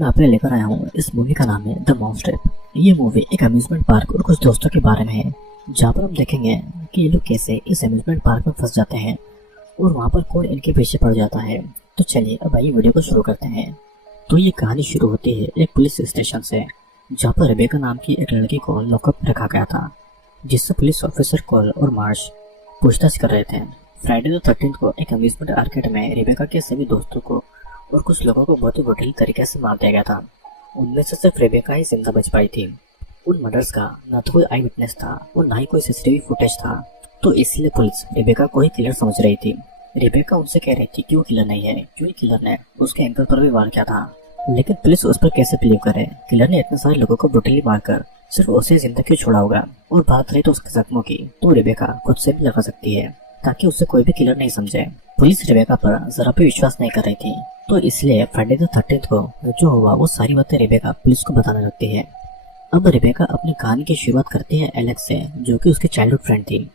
मैं आपके लिए लेकर आया हूँ इस मूवी का नाम है द माउस ट्रैप। ये मूवी एक अम्यूजमेंट पार्क और कुछ दोस्तों के बारे में है, जहाँ पर हम देखेंगे कि ये लोग कैसे इस अम्यूजमेंट पार्क में फंस जाते हैं और वहाँ पर कौन इनके पीछे पड़ जाता है। तो चलिए अब आइए वीडियो को शुरू करते हैं। तो ये कहानी शुरू होती है एक पुलिस स्टेशन से, जहाँ पर रेबेका नाम की एक लड़की को लॉकअप रखा गया था, जिससे पुलिस ऑफिसर कॉल और मार्श पूछताछ कर रहे थे। फ्राइडे द 13th को एक अम्यूजमेंट आर्केड में रेबेका के सभी दोस्तों को और कुछ लोगों को बहुत ही ब्रूटली तरीके से मार दिया गया था। उनमें से सिर्फ रेबेका ही जिंदा बच पाई थी। उन मर्डर्स का न तो कोई आई विटनेस था और न ही कोई सीसीटीवी फुटेज था, तो इसलिए पुलिस रेबेका को ही किलर समझ रही थी। रेबेका उनसे कह रही थी कि वो किलर नहीं है, क्योंकि किलर ने उसके एंकल पर भी वार किया था। लेकिन पुलिस उस पर कैसे बिलीव करे? किलर ने इतने सारे लोगों को ब्रूटली मारकर सिर्फ उसे जिंदा क्यों छोड़ा होगा? और बात रही तो उसके जख्मों की, तो रेबेका खुद से भी लगा सकती है ताकि उसे कोई भी किलर नहीं समझे। पुलिस रेबेका पर जरा भी विश्वास नहीं कर रही थी, तो इसलिए फ्राइडे द 13th को जो हुआ वो सारी बातें रेबेका पुलिस को बताने लगती है। अब रेबेका अपनी कहानी की शुरुआत करती है एलेक्स से, जो कि उसकी चाइल्डहुड फ्रेंड थी।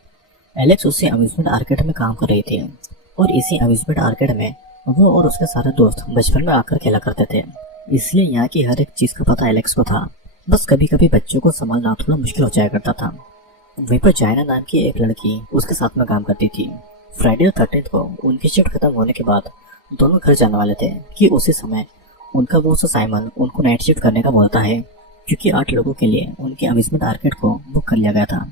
एलेक्स उससे अम्यूजमेंट आर्केड में काम कर रही थी और इसी अम्यूजमेंट आर्केड में वो और उसके सारे दोस्त बचपन में आकर खेला करते थे, इसलिए यहाँ की हर एक चीज का पता एलेक्स को था। बस कभी कभी बच्चों को संभालना थोड़ा मुश्किल हो जाया करता था। वहीं पर जायना नाम की एक लड़की उसके साथ में काम करती थी। फ्राइडे 13th को उनकी शिफ्ट खत्म होने के बाद दोनों घर जाने वाले थे कि उसी समय उनका बॉस साइमन उनको नाइट शिफ्ट करने का बोलता है, क्योंकि 8 लोगों के लिए उनके अम्यूजमेंट आर्केड को बुक कर लिया गया था।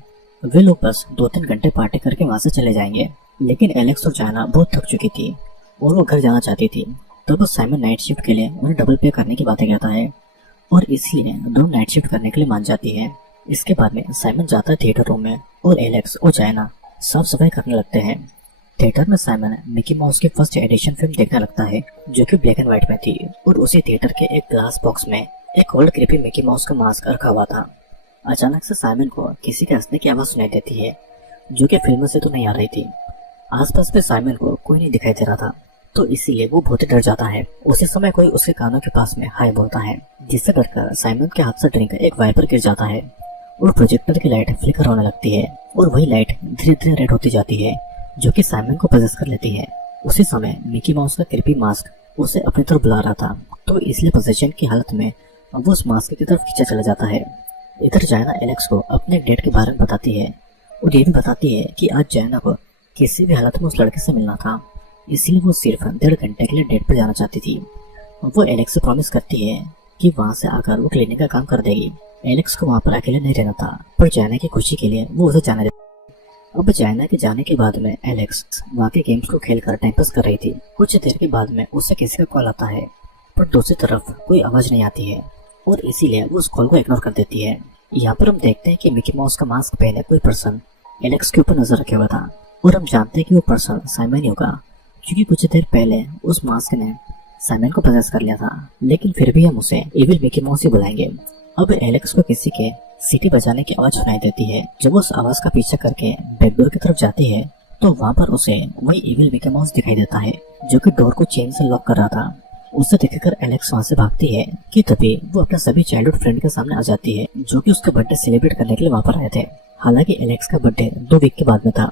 वे लोग बस 2-3 घंटे पार्टी करके वहां से चले जाएंगे। लेकिन एलेक्स और जायना बहुत थक चुकी थी और वो घर जाना चाहती थी। तब साइमन नाइट शिफ्ट के लिए उन्हें डबल पे करने की बातें कहता है और इसलिए दोनों नाइट शिफ्ट करने के लिए मान जाती है। इसके बाद में साइमन जाता है थिएटर रूम में और एलेक्स और जायना साफ सफाई करने लगते हैं। थिएटर में साइमन मिकी माउस की फर्स्ट एडिशन फिल्म देखने लगता है, जो कि ब्लैक एंड व्हाइट में थी, और उसी थिएटर के एक ग्लास बॉक्स में एक ओल्ड क्रीपी मिकी माउस का मास्क रखा हुआ था। अचानक से साइमन को किसी के हंसने की आवाज सुनाई देती है, जो कि फिल्म से तो नहीं आ रही थी। आसपास में साइमन को कोई नहीं दिखाई दे रहा था, तो इसीलिए वो बहुत ही डर जाता है। उसी समय कोई उसके कानों के पास में हाय बोलता है, जिससे डरकर साइमन के हाथ से ड्रिंक एक वायर पर गिर जाता है और प्रोजेक्टर की लाइट फ्लिकर होने लगती है और वही लाइट धीरे धीरे रेड होती जाती है, जो कि साइमन को पजेस कर लेती है। उसी समय मिकी माउस का क्रीपी मास्क उसे अपनी तरफ बुला रहा था, तो इसलिए पोजेशन की हालत में वो उस मास्क की तरफ खींचा चला जाता है। इधर जायना एलेक्स को अपने डेट के बारे में बताती है और ये भी बताती है कि आज जायना को किसी भी हालत में उस लड़के से मिलना था, इसलिए वो सिर्फ 1.5 घंटे के लिए डेट पर जाना चाहती थी। वो एलेक्स से प्रॉमिस करती है कि वहाँ से आकर वो क्लीनिंग का काम कर देगी। एलेक्स को वहाँ पर अकेले नहीं रहना था, पर जायना की खुशी के लिए वो उसे जाने देता। अब जायना के जाने के बाद में एलेक्स वहाँ के गेम्स को खेलकर टाइम पास कर रही थी। कुछ देर के बाद में उससे किसी का कॉल आता है, पर दूसरी तरफ कोई आवाज नहीं आती है और इसीलिए वो उस कॉल को इग्नोर कर देती है। यहाँ पर हम देखते हैं कि मिकी माउस का मास्क पहने कोई पर्सन एलेक्स के ऊपर नजर रखे हुआ था और हम जानते हैं कि वो पर्सन साइमन ही होगा, क्योंकि कुछ देर पहले उस मास्क ने साइमन को पजेस कर लिया था। लेकिन फिर भी हम उसे इविल मिकी माउस ही बुलाएंगे। अब एलेक्स को किसी के सीटी बजाने की आवाज सुनाई देती है। जब वो उस आवाज का पीछा करके बैकडोर की तरफ जाती है, तो वहाँ पर उसे वही इविल मिकी माउस दिखाई देता है, जो कि डोर को चेन से लॉक कर रहा था। उसे देखकर एलेक्स वहाँ से भागती है कि तभी वो अपने सभी चाइल्डहुड फ्रेंड के सामने आ जाती है, जो कि उसका बर्थडे सेलिब्रेट करने के लिए वहाँ पर आए थे। हालांकि एलेक्स का बर्थडे 2 वीक के बाद में था,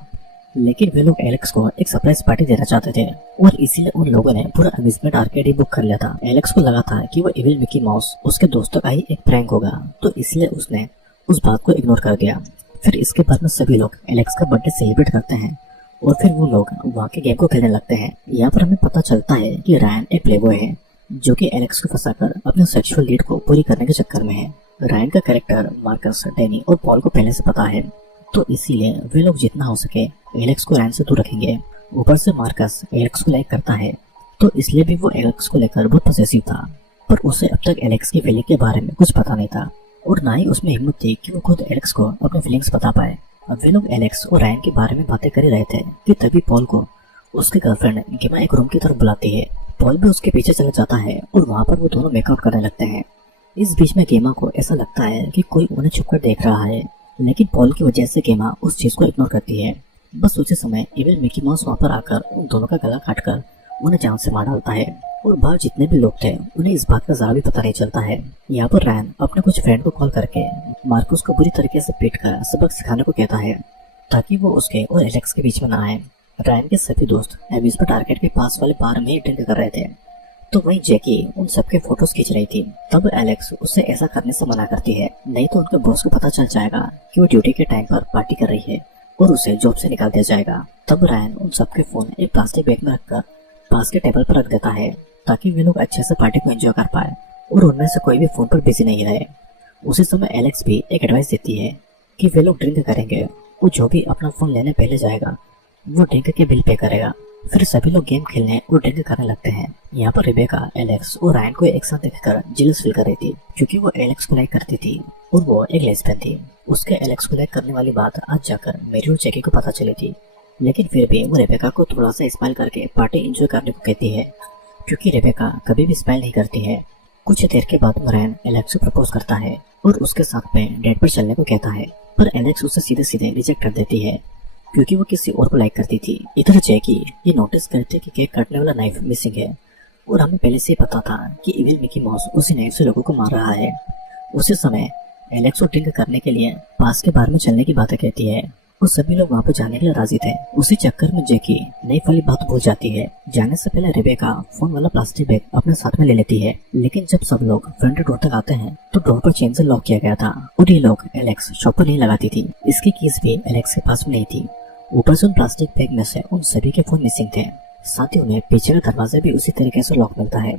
लेकिन वे लोग एलेक्स को एक सरप्राइज पार्टी देना चाहते थे और इसीलिए उन लोगों ने पूरा अम्यूजमेंट आर्केड ही बुक कर लिया था। एलेक्स को लगा था कि वो इविल मिकी माउस उसके दोस्तों का ही एक प्रैंक होगा, तो इसलिए उसने उस बात को इग्नोर कर दिया। फिर इसके बाद में सभी लोग एलेक्स का बर्थडे सेलिब्रेट करते हैं और फिर वो लोग वहाँ के गेम को खेलने लगते हैं। यहाँ पर हमें पता चलता है कि रायन एक प्लेबॉय है, जो कि एलेक्स को फंसाकर अपने सेक्सुअल नीड को पूरी करने के चक्कर में है। रायन का कैरेक्टर मार्कस, डैनी और पॉल को पहले से पता है, तो इसीलिए वे लोग जितना हो सके एलेक्स को रायन से दूर रखेंगे। ऊपर से मार्कस एलेक्स को लाइक करता है, तो इसलिए भी वो एलेक्स को लेकर बहुत पॉसेसिव था, पर उसे अब तक एलेक्स की फीलिंग के बारे में कुछ पता नहीं था और ना ही उसमें हिम्मत थी कि वो खुद एलेक्स को अपने फीलिंग्स बता पाए। अब वे लोग एलेक्स और रायन के बारे में बातें कर ही रहे थे कि तभी पॉल को उसकी गर्लफ्रेंड गेमा एक रूम की तरफ बुलाती है। पॉल भी उसके पीछे चला जाता है और वहाँ पर वो दोनों मेकआउट करने लगते हैं। इस बीच में गेमा को ऐसा लगता है कि कोई उन्हें छुपकर देख रहा है, लेकिन पॉल की वजह से गेमा उस चीज को इग्नोर करती है। बस उसी समय इविल मिकी माउस वहाँ पर आकर उन दोनों का गला काटकर उन्हें जान से मार डालता है और बाहर जितने भी लोग थे उन्हें इस बात का जरा भी पता नहीं चलता है। यहाँ पर रैन अपने कुछ फ्रेंड को कॉल करके मार्कस को बुरी तरीके से पीट कर सबक सिखाने को कहता है, ताकि वो उसके और एलेक्स के बीच में ना आए। रैन के सभी दोस्त एम्यूजमेंट आर्केड के पास वाले बार में ही ड्रिंक कर रहे थे, तो वहीं जैकी उन सबके फोटोज खींच रही थी। तब एलेक्स उससे ऐसा करने से मना करती है, नहीं तो उनके बॉस को पता चल जाएगा कि वो ड्यूटी के टाइम पर पार्टी कर रही है और उसे जॉब से निकाल दिया जाएगा। तब रायन उन सबके फोन एक प्लास्टिक बैग में रखकर पास के टेबल पर रख देता है ताकि वे लोग अच्छे से पार्टी को एंजॉय कर पाए और उनमें से कोई भी फोन पर बिजी नहीं रहे। उसी समय एलेक्स भी एक एडवाइस देती है कि वे लोग ड्रिंक करेंगे और जो भी अपना फोन लेने पहले जाएगा वो ड्रिंक के बिल पे करेगा। फिर सभी लोग गेम खेलने और ड्रिंक करने लगते हैं। यहाँ पर रेबेका एलेक्स और रायन को एक साथ देखकर जेलस फील कर रही थी क्योंकि वो एलेक्स को लाइक करती थी और वो एक लेस्बियन थी। उसके एलेक्स को लाइक करने वाली बात आज जाकर मेरी और जैकी को पता चली थी, लेकिन फिर भी वो रेबेका को थोड़ा सा स्माइल करके पार्टी एंजॉय करने को कहती है क्योंकि रेबेका कभी भी स्माइल नहीं करती है। कुछ देर के बाद रायन एलेक्स को प्रपोज करता है और उसके साथ में डेट पर चलने को कहता है, पर एलेक्स उसे सीधे सीधे रिजेक्ट कर देती है क्योंकि वो किसी और को लाइक करती थी। इधर जैकी ये नोटिस करती है कि केक काटने वाला नाइफ मिसिंग है और हमें पहले से ही पता था कि इविल मिकी माउस उसी नाइफ से लोगों को मार रहा है। उसी समय एलेक्स को ड्रिंक करने के लिए पास के बार में चलने की बातें कहती है और सभी लोग वहाँ पर जाने के लिए राजी थे। उसी चक्कर में जैकी नाइफ वाली बात भूल जाती है। जाने से पहले रेबेका फोन वाला प्लास्टिक बैग अपने साथ में ले लेती है, लेकिन जब सब लोग फ्रंट डोर तक आते हैं तो डोर पर चेन से लॉक किया गया था और ये लॉक एलेक्स शॉप पर नहीं लगाती थी। इसकी कीज भी एलेक्स के पास में नहीं थी। ऊपर से उन प्लास्टिक बैग में से उन सभी के फोन मिसिंग थे, साथ ही उन्हें पीछे का दरवाजा भी उसी तरीके से लॉक मिलता है।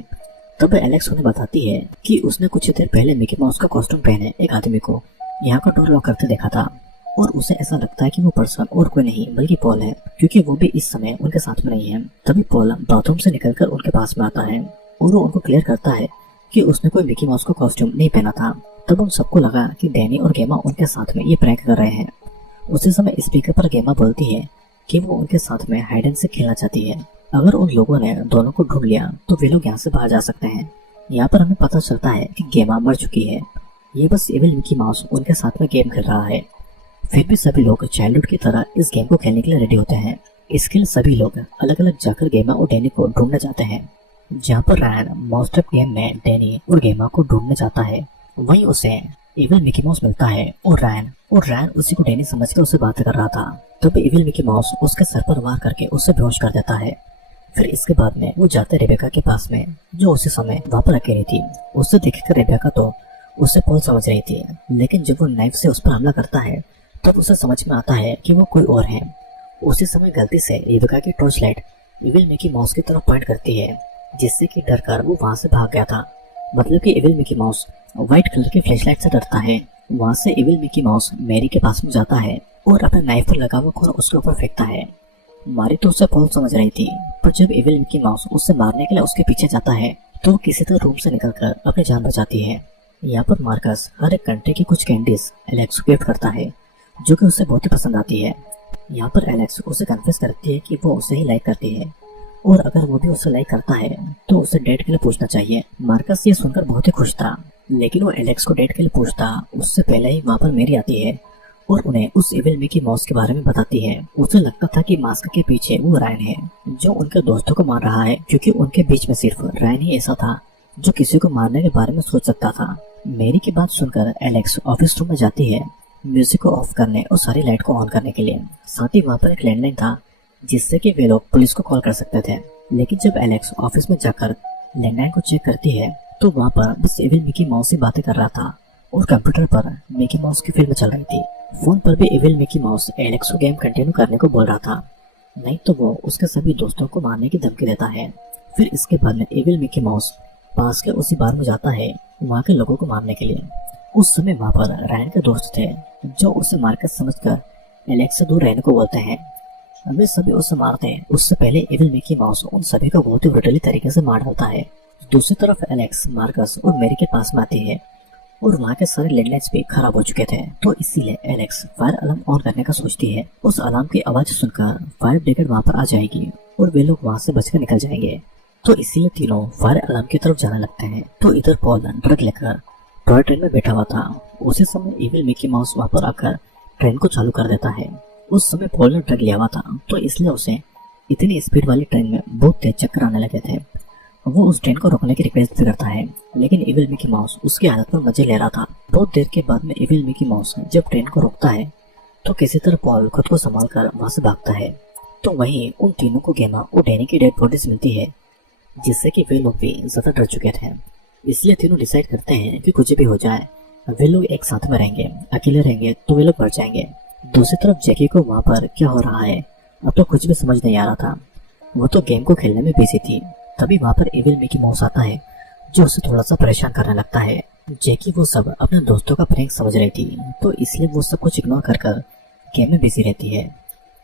तब एलेक्स उन्हें बताती है कि उसने कुछ देर पहले मिकी माउस का कॉस्ट्यूम पहने एक आदमी को यहाँ का डोर लॉक करते देखा था और उसे ऐसा लगता है कि वो पर्सन और कोई नहीं बल्कि पॉल है क्योंकि वो भी इस समय उनके साथ में नहीं है। तभी पॉल बाथरूम से निकलकर उनके पास में आता है और वो उनको क्लियर करता है कि उसने कोई मिकी माउस का कॉस्ट्यूम नहीं पहना था। तब उन सबको लगा कि डैनी और गेमा उनके साथ में ये प्रैंक कर रहे हैं। उसी समय स्पीकर पर गेमा बोलती है कि वो उनके साथ में हाइड एंड सीक खेलना चाहती है। अगर उन लोगों ने दोनों को ढूंढ लिया तो वे लोग यहाँ से बाहर जा सकते हैं। यहाँ पर हमें पता चलता है कि गेमा मर चुकी है, ये बस इविल मिकी माउस उनके साथ में गेम खेल रहा है। फिर भी सभी लोग चाइल्डहुड की तरह इस गेम को खेलने के लिए रेडी होते हैं। इसके लिए सभी लोग अलग अलग जाकर गेमा और डैनी को ढूंढने जाते हैं। जहाँ पर रायन मोस्ट ऑफ गेम में डैनी और गेमा को ढूंढने जाता है, वहीं उसे इविल मिकी माउस मिलता है और रायन उसी को डैनी समझकर उससे बात कर रहा था। तब इविल मिकी माउस उसके सर पर वार करके उसे बेहोश कर देता है। फिर इसके बाद में वो जाते रेबेका के पास में जो उसी समय वहाँ पर अकेली थी। उससे देखकर रेबेका तो उसे पॉल समझ रही थी, लेकिन जब वो नाइफ से उस पर हमला करता है तब उसे समझ में आता है कि वो कोई और है। उसी समय गलती से रेबेका की torch light evil Mickey mouse की तरफ पॉइंट करती है, जिससे कि डर कर वो वहाँ से भाग गया था। मतलब कि evil Mickey mouse white colour की फ्लैशलाइट से डरता है। वहाँ से इविल मिकी माउस मैरी के पास में जाता है और अपने नाइफ पर लगा हुआ खून उसके ऊपर फेंकता है। मारी तो उसे पॉल समझ रही थी, पर जब इविल मिकी माउस उससे मारने के लिए उसके पीछे जाता है तो वो किसी तरह रूम से निकलकर अपनी जान बचाती है। यहाँ पर मार्कस हर एक कंट्री की कुछ कैंडीज एलेक्स को गिफ्ट करता है जो कि उसे बहुत ही पसंद आती है। यहाँ पर एलेक्स उसे कन्फेस करती है कि वो उसे ही लाइक करती है और अगर वो भी उसे लाइक करता है तो उसे डेट के लिए पूछना चाहिए। मार्कस ये सुनकर बहुत ही खुश था, लेकिन वो एलेक्स को डेट के लिए पूछता उससे पहले ही वहाँ पर मेरी आती है और उन्हें उस इविल मिकी माउस के बारे में बताती है। उसे लगता था कि मास्क के पीछे वो रायन है जो उनके दोस्तों को मार रहा है, क्योंकि उनके बीच में सिर्फ रायन ही ऐसा था जो किसी को मारने के बारे में सोच सकता था। मेरी की बात सुनकर एलेक्स ऑफिस रूम में जाती है म्यूजिक को ऑफ करने और सारी लाइट को ऑन करने के लिए। साथ ही वहाँ पर एक लैंडलाइन था जिससे कि वे लोग पुलिस को कॉल कर सकते थे। लेकिन जब एलेक्स ऑफिस में जाकर लैंडलाइन को चेक करती है तो वहाँ पर बस इविल मिकी माउस से बातें कर रहा था और कंप्यूटर पर मिकी माउस की फिल्म चल रही थी। फोन पर भी इविल मिकी माउस एलेक्स को गेम कंटिन्यू करने को बोल रहा था, नहीं तो वो उसके सभी दोस्तों को मारने की धमकी देता है। फिर इसके बाद में इविल मिकी माउस पास के उसी बार में जाता है वहाँ के लोगों को मारने के लिए। उस समय वहाँ पर रायन के दोस्त थे जो उसे मारकर समझकर एलेक्स से दूर रहने को बोलते हैं। वे सभी उसे मारते हैं। उससे पहले इविल मिकी माउस उन सभी को बहुत ही ब्रूटली तरीके से मार डालता है। दूसरी तरफ एलेक्स मार्कस और मेरी के पास में आती है और वहाँ के सारे लैंडलाइन्स भी खराब हो चुके थे, तो इसीलिए एलेक्स फायर अलार्म ऑन करने का सोचती है। उस अलार्म की आवाज सुनकर फायर ब्रिगेड वहाँ पर आ जाएगी और वे लोग वहाँ से बचकर निकल जाएंगे, तो इसीलिए तीनों फायर अलार्म की तरफ जाने लगते हैं। तो इधर पॉल ड्रग लेकर टॉय ट्रेन में बैठा हुआ था। उसी समय इविल मिकी माउस वहाँ पर आकर ट्रेन को चालू कर देता है। उस समय पॉल ने ड्रग लिया हुआ था, तो इसलिए उसे इतनी स्पीड वाली ट्रेन में बहुत तेज चक्कर आने लगे थे। वो उस ट्रेन को रोकने की रिक्वेस्ट भी करता है, लेकिन इविल मिकी माउस उसकी आदत पर मजे ले रहा था। बहुत देर के बाद में इविल मिकी माउस जब ट्रेन को रोकता है तो किसी तरह पॉल खुद को संभाल कर वहाँ से भागता है। तो वहीं उन तीनों को गेमा और डैनी की डेड बॉडीज मिलती है। जिससे कि वे लोग भी ज्यादा डर चुके थे। इसलिए तीनों डिसाइड करते हैं कि कुछ भी हो जाए वे लोग एक साथ में रहेंगे, अकेले रहेंगे तो वे लोग मर जाएंगे। दूसरी तरफ जैकी को वहाँ पर क्या हो रहा है अब तो कुछ भी समझ नहीं आ रहा था। वो तो गेम को खेलने में बिजी थी। तभी वहाँ पर एविल मिकी माउस आता है जो उसे थोड़ा सा परेशान करने लगता है। जैकी वो सब अपने दोस्तों का प्रैंक समझ रही थी, तो इसलिए वो सब कुछ इग्नोर कर गेम में बिजी रहती है।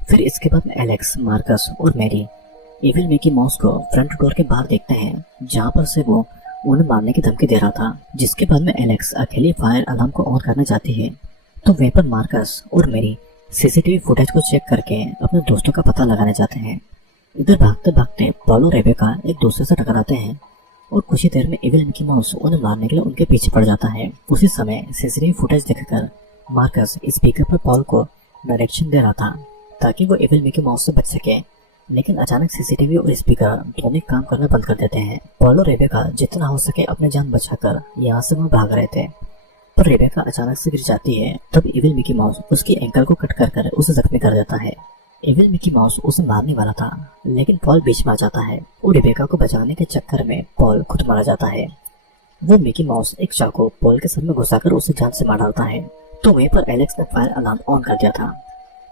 फिर इसके बाद में एलेक्स, मार्कस और मैरी एविल मिकी माउस को फ्रंट डोर के बाहर देखते हैं, जहाँ पर से वो उन्हें मारने की धमकी दे रहा था। जिसके बाद में एलेक्स अकेली फायर अलार्म को ऑन करना चाहती है, तो वहीं पर मार्कस और मैरी सीसीटीवी फुटेज को चेक करके अपने दोस्तों का पता लगाने जाते हैं। इधर भागते भागते पॉल और रेबेका एक दूसरे से टकराते हैं और कुछ ही देर में एविल मिकी माउस उन्हें मारने के लिए उनके पीछे पड़ जाता है। उसी समय सीसीटीवी फुटेज देखकर मार्कस स्पीकर पर पॉल को डायरेक्शन दे रहा था ताकि वो एविल मिकी माउस से बच सके, लेकिन अचानक सीसीटीवी और स्पीकर दोनों काम करना बंद कर देते हैं। पॉल और रेबेका जितना हो सके अपने जान बचाकर यहाँ से वो भाग रहे थे, पर रेबेका अचानक से गिर जाती है। तब एविल मिकी माउस उसकी एंकल को कट कर उसे जख्मी कर देता है। एविल मिकी माउस उसे मारने वाला था, लेकिन पॉल बीच में आ जाता है और रेबेका को बचाने के चक्कर में पॉल खुद मारा जाता है। वो मिकी माउस एक चाकू पॉल के सर में घुसाकर उसे जान से मार डालता है। तो वहीं पर एलेक्स ने फायर अलार्म ऑन कर दिया था।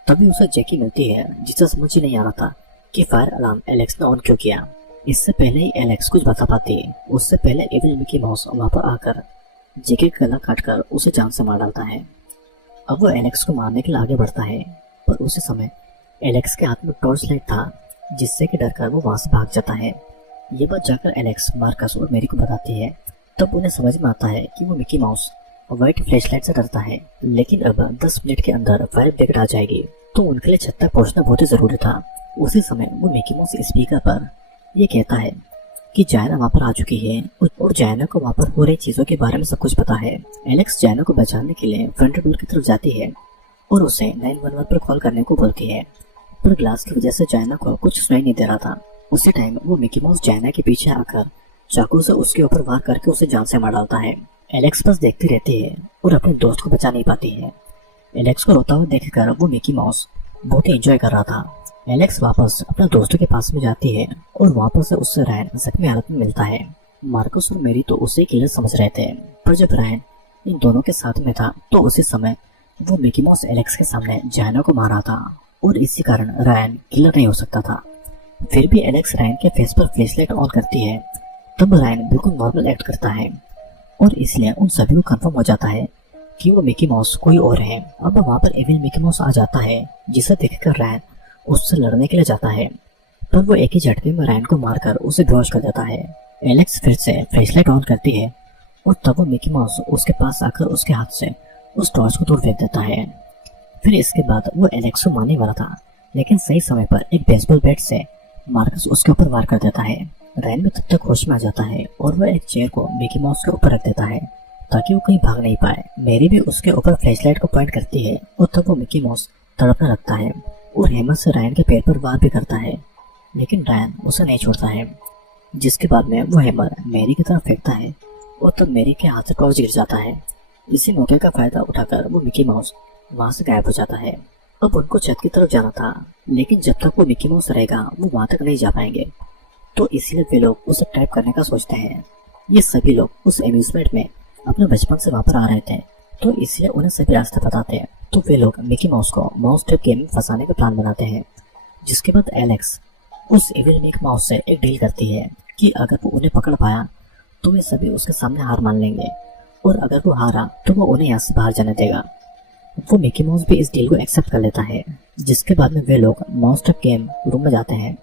तभी उसे जैकी मिलती है, जिसे समझ ही नहीं आ रहा था कि फायर अलार्म एलेक्स ने ऑन क्यों किया। इससे पहले ही एलेक्स कुछ बता पाती, उससे पहले एविल मिकी माउस वहाँ पर आकर जैकी का गला काटकर उसे जान से मार डालता है। अब वो एलेक्स को मारने के लिए आगे बढ़ता है, पर उसी समय एलेक्स के हाथ में टॉर्च लाइट था, जिससे कि डरकर वो वहाँ से भाग जाता है। ये बात जाकर एलेक्स, मार्कस और मैरी को बताती है। तब उन्हें समझ में आता है कि वो मिकी माउस व्हाइट फ्लैशलाइट से डरता है, लेकिन अब 10 मिनट के अंदर फायर ब्रिगेड आ जाएगी, तो उनके लिए छत तक पहुंचना बहुत ही जरूरी था। उसी समय वो मिकी माउस स्पीकर पर ये कहता है कि जायना वहाँ पर आ चुकी है और जायना को वहाँ पर हो रही चीजों के बारे में सब कुछ पता है। एलेक्स जायना को बचाने के लिए फ्रंट डोर की तरफ जाती है और उसे 911 पर कॉल करने को बोलती है, पर ग्लास की वजह से जायना को कुछ सुनाई नहीं दे रहा था। उसी टाइम वो मिकी माउस जायना के पीछे आकर चाकू से उसके ऊपर वार करके उसे जान से मार डालता है। एलेक्स बस देखती रहती है और अपने दोस्त को बचा नहीं पाती है। एलेक्स को रोता हुआ देखकर वो मिकी माउस बहुत ही एंजॉय कर रहा था। एलेक्स वापस अपने दोस्तों के पास में जाती है और वहाँ पर से उससे रायन जख्मी हालत में मिलता है। मार्कस और मेरी तो उसे किलर समझ रहे थे, पर जब रायन इन दोनों के साथ में था तो उसी समय वो मिकी माउस एलेक्स के सामने जायना को मारा था और इसी कारण रायन किलर नहीं हो सकता था। फिर भी एलेक्स रायन के फेस पर फ्लैशलाइट ऑन करती है। तब रायन बिल्कुल नॉर्मल एक्ट करता है और इसलिए उन सभी को कंफर्म हो जाता है कि वो मिकी माउस कोई और है। अब वहाँ पर एविल मिकी माउस आ जाता है, जिसे देखकर रायन उससे लड़ने के लिए जाता है, पर वो एक ही झटके में रायन को मारकर उसे बेहोश कर देता है। एलेक्स फिर से फ्लैशलाइट ऑन करती है और तब वो मिकी माउस उसके पास आकर उसके हाथ से उस टॉर्च को दूर फेंक देता है। फिर इसके बाद वो एलेक्स को मारने वाला था, लेकिन सही समय पर एक बेसबॉल बैट से मार्कस उसके ऊपर वार कर देता है। रायन भी तब तक होश में आ जाता है और वह एक चेयर को मिकी माउस के ऊपर रख देता है ताकि वो कहीं भाग नहीं पाए। मेरी भी उसके ऊपर फ्लैशलाइट को पॉइंट करती है और तब वो मिकी माउस तड़पने लगता है और हेमर से रायन के पैर पर वार भी करता है, लेकिन रायन उसे नहीं छोड़ता है। जिसके बाद में वो हेमर मेरी की तरफ फेंकता है और तब मेरी के हाथ से टॉर्च गिर जाता है। इसी मौके का फायदा उठाकर वो मिकी माउस वहाँ से गायब हो जाता है। अब उनको छत की तरफ जाना था, लेकिन जब तक वो मिकी माउस रहेगा वो वहाँ तक नहीं जा पाएंगे, तो इसलिए वे लोग उसे ट्रैप करने का सोचते हैं। ये सभी लोग उस एम्यूजमेंट में अपने बचपन से वहाँ पर आ रहे थे, तो इसलिए उन्हें सभी रास्ते बताते हैं। तो वे लोग मिकी माउस को माउस ट्रैप गेम में फंसाने का प्लान बनाते हैं। जिसके बाद एलेक्स उस एविल मिकी माउस से एक डील करती है कि अगर वो उन्हें पकड़ पाया तो वे सभी उसके सामने हार मान लेंगे, और अगर वो हारा तो वो उन्हें यहाँ से बाहर जाने देगा। वो मिकी माउस भी इस डील को एक्सेप्ट कर लेता है। जिसके बाद में वे लोग माउस ट्रैप गेम रूम में जाते हैं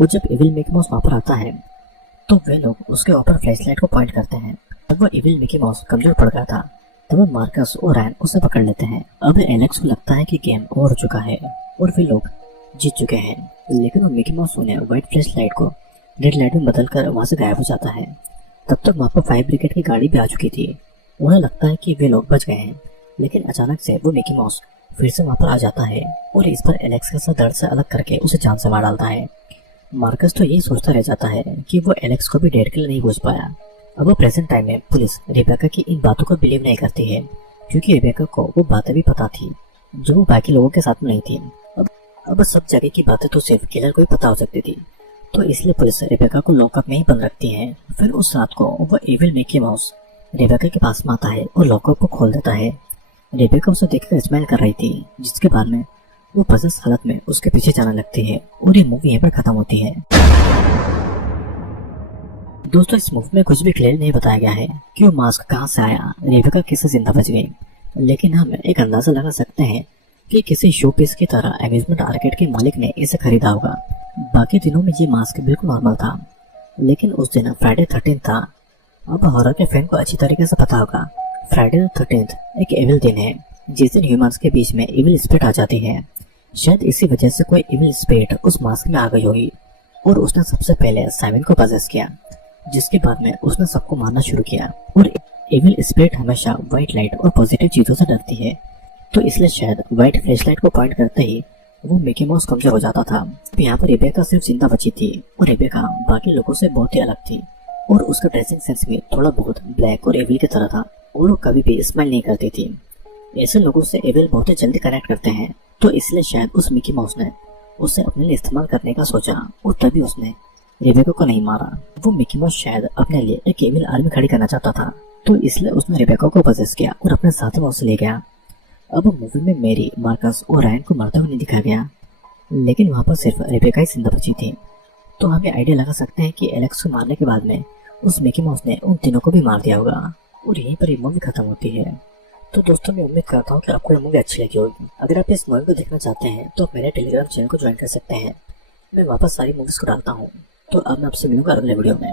और जब एविल मिकी माउस वहाँ पर आता है तो वे लोग उसके ऊपर फ्लैशलाइट को पॉइंट करते हैं। तब वो एविल मिकी माउस कमजोर पड़ गया था, तब मार्कस और रायन उसे पकड़ लेते हैं। अब एलेक्स को लगता है कि गेम ओवर हो चुका है और वे लोग जीत चुके हैं, लेकिन वो मिकी माउस उन्हें व्हाइट फ्लैशलाइट को रेड लाइट में बदलकर वहाँ से गायब हो जाता है। तब तक वहाँ पर फायर ब्रिगेड की गाड़ी भी आ चुकी थी। उन्हें लगता है कि वे लोग बच गए हैं, लेकिन अचानक से वो मिकी माउस फिर से वहाँ पर आ जाता है और इस पर एलेक्स के साथ दर्द से अलग करके उसे जान से मार डालता है। मार्कस तो ये सोचता रह जाता है कि वो एलेक्स को भी डेट के लिए नहीं पूछ पाया। अब वो प्रेजेंट टाइम में पुलिस रेबेका की इन बातों को बिलीव नहीं करती है, क्योंकि रेबेका को वो बातें भी पता थी जो वो बाकी लोगों के साथ में नहीं थी। अब सब जगह की बातें तो सिर्फ किलर को ही पता हो सकती थी, तो इसलिए पुलिस रेबेका को लॉकअप में ही बंद रखती है। फिर उस रात को वो एविल मिकी माउस रेबेका के पास में आता है और लॉकअप को खोल देता है। रेबेका उसे देखकर स्माइल कर रही थी, जिसके बाद में वो पजस हालत में उसके पीछे जाने लगती है और ये मूवी यहीं पर खत्म होती है। दोस्तों, इस मूवी में कुछ भी क्लियर नहीं बताया गया है कि वो मास्क कहाँ से आया, रेबेका कैसे जिंदा बच गई, लेकिन हम एक अंदाजा लगा सकते हैं कि किसी शो पीस की तरह अम्यूजमेंट आर्केड के मालिक ने इसे खरीदा होगा। बाकी दिनों में ये मास्क बिल्कुल नॉर्मल था, लेकिन उस दिन फ्राइडे 13 था। अब हॉरर के फैन को अच्छी तरीके से पता होगा, फ्राइडे 13 एक एविल दिन है, जिस दिन ह्यूमंस के बीच में एविल स्पिरिट आ जाती है। शायद इसी वजह से कोई एविल स्पिरिट उस मास्क में आ गई होगी और उसने सबसे पहले साइमन को पजेस किया, जिसके बाद में उसने सबको मारना शुरू किया। और एविल स्पिरिट हमेशा व्हाइट लाइट और पॉजिटिव चीजों से डरती है, तो इसलिए शायद व्हाइट फ्लैशलाइट को पॉइंट करते ही वो मिकी माउस कमजोर हो जाता था। यहाँ पर रेबेका सिर्फ जिंदा बची थी और रेबेका बाकी लोगों से बहुत ही अलग थी और उसका ड्रेसिंग सेंस भी थोड़ा बहुत ब्लैक और एविल की तरह था और वो कभी भी स्माइल नहीं करती थी। ऐसे लोगों से एविल बहुत ही जल्दी कनेक्ट करते हैं, तो इसलिए शायद उस मिकी माउस ने उसे अपने लिए इस्तेमाल करने का सोचा और तभी उसने रेबेका को नहीं मारा। वो मिकी माउस शायद अपने लिए एक एविल आर्मी खड़ी करना चाहता था, तो इसलिए उसने रेबेका को पजेस किया और अपने साथ में उसे ले गया। अब मूवी में मेरी, मार्कस और रायन को मरते हुए नहीं दिखाया गया, लेकिन वहाँ पर सिर्फ रेबेका ही जिंदा बची थी। तो हमें आइडिया लगा सकते हैं कि एलेक्स को मारने के बाद में उस मिकी माउस ने उन तीनों को भी मार दिया होगा और यहीं पर ये मूवी खत्म होती है। तो दोस्तों, मैं उम्मीद करता हूँ कि आपको ये मूवी अच्छी लगी होगी। अगर आप इस मूवी को देखना चाहते हैं तो आप मेरे टेलीग्राम चैनल को ज्वाइन कर सकते हैं। मैं वापस सारी मूवीज को डालता हूँ। तो अब मैं आपसे मिलूंगा अगले वीडियो में।